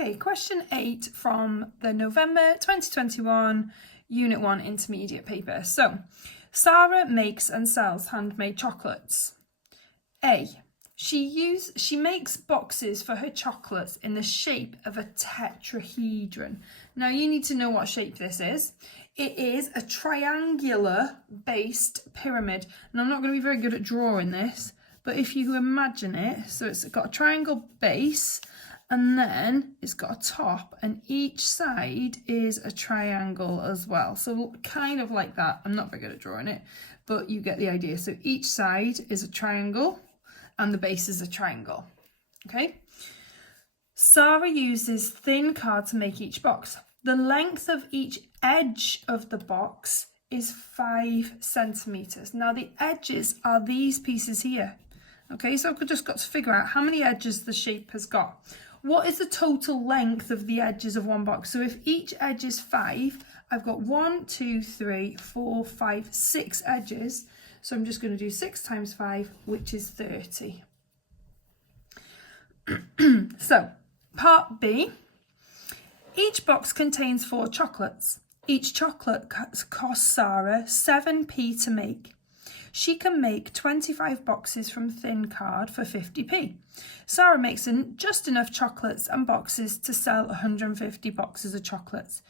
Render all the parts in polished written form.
Okay, question 8 from the November 2021 Unit 1 Intermediate paper. So, Sarah makes and sells handmade chocolates. A. She makes boxes for her chocolates in the shape of a tetrahedron. Now you need to know what shape this is. It is a triangular based pyramid. And I'm not going to be very good at drawing this, but if you imagine it, so it's got a triangle base and then it's got a top and each side is a triangle as well. So kind of like that. I'm not very good at drawing it, but you get the idea. So each side is a triangle and the base is a triangle, okay? Sarah uses thin card to make each box. The length of each edge of the box is 5 centimeters. Now the edges are these pieces here, okay? So I've just got to figure out how many edges the shape has got. What is the total length of the edges of one box? So if each edge is 5, I've got 1, 2, 3, 4, 5, 6 edges. So I'm just going to do 6 times 5, which is 30. So, part B. Each box contains 4 chocolates. Each chocolate costs Sarah 7p to make. She can make 25 boxes from thin card for 50p. Sarah makes just enough chocolates and boxes to sell 150 boxes of chocolates.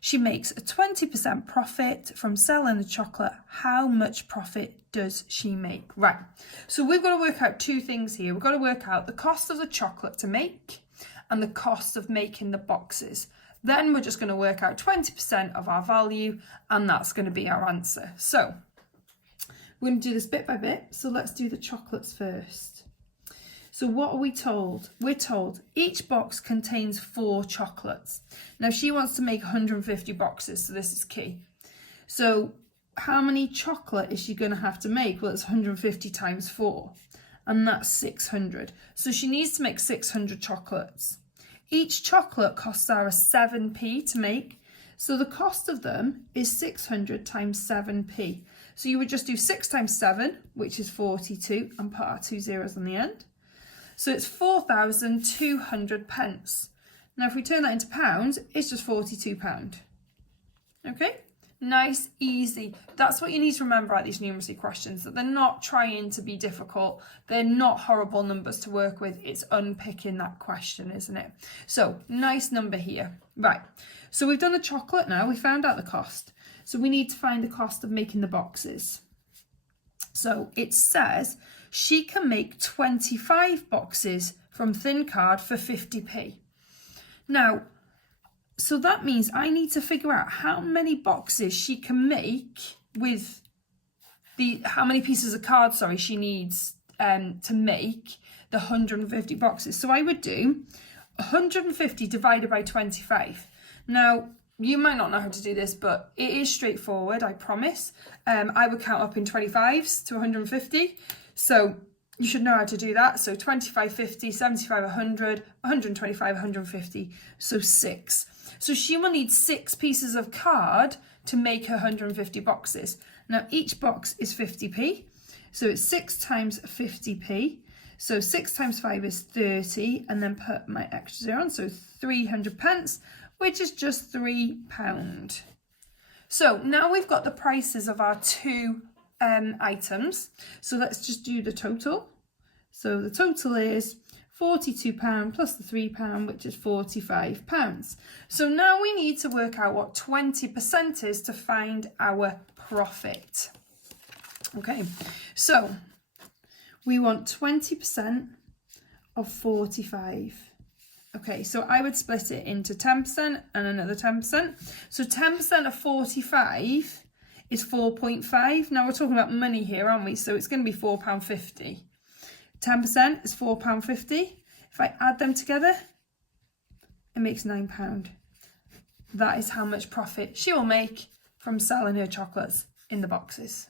She makes a 20% profit from selling the chocolate. How much profit does she make? Right, so we've got to work out 2 things here. We've got to work out the cost of the chocolate to make and the cost of making the boxes. Then we're just going to work out 20% of our value and that's going to be our answer. So we're going to do this bit by bit. So let's do the chocolates first. So what are we told? We're told each box contains 4 chocolates. Now she wants to make 150 boxes, so this is key. So how many chocolate is she going to have to make? Well, it's 150 times 4, and that's 600. So she needs to make 600 chocolates. Each chocolate costs Sarah 7p to make, so the cost of them is 600 times 7p. So you would just do 6 times 7, which is 42, and put our 2 zeros on the end. So it's 4,200 pence. Now if we turn that into pounds, it's just £42. Okay, nice, easy. That's what you need to remember about these numeracy questions, that they're not trying to be difficult. They're not horrible numbers to work with. It's unpicking that question, isn't it? So nice number here. Right, so we've done the chocolate now. We found out the cost. So we need to find the cost of making the boxes. So it says she can make 25 boxes from thin card for 50p. Now, so that means I need to figure out how many boxes she can make with how many pieces of card, she needs to make the 150 boxes. So I would do 150 divided by 25. Now, you might not know how to do this, but it is straightforward, I promise. I would count up in 25s to 150. So you should know how to do that. So 25, 50, 75, 100, 125, 150. So 6. So she will need 6 pieces of card to make her 150 boxes. Now each box is 50p. So it's 6 times 50p. So 6 times 5 is 30. And then put my extra 0 on. So 300 pence, which is just £3. So now we've got the prices of our 2 items. So let's just do the total. So the total is £42 plus the £3, which is £45. So now we need to work out what 20% is to find our profit. Okay, so we want 20% of 45. Okay, so I would split it into 10% and another 10%. So 10% of 45 is 4.5. Now we're talking about money here, aren't we? So it's going to be £4.50. 10% is £4.50. If I add them together, it makes £9. That is how much profit she will make from selling her chocolates in the boxes.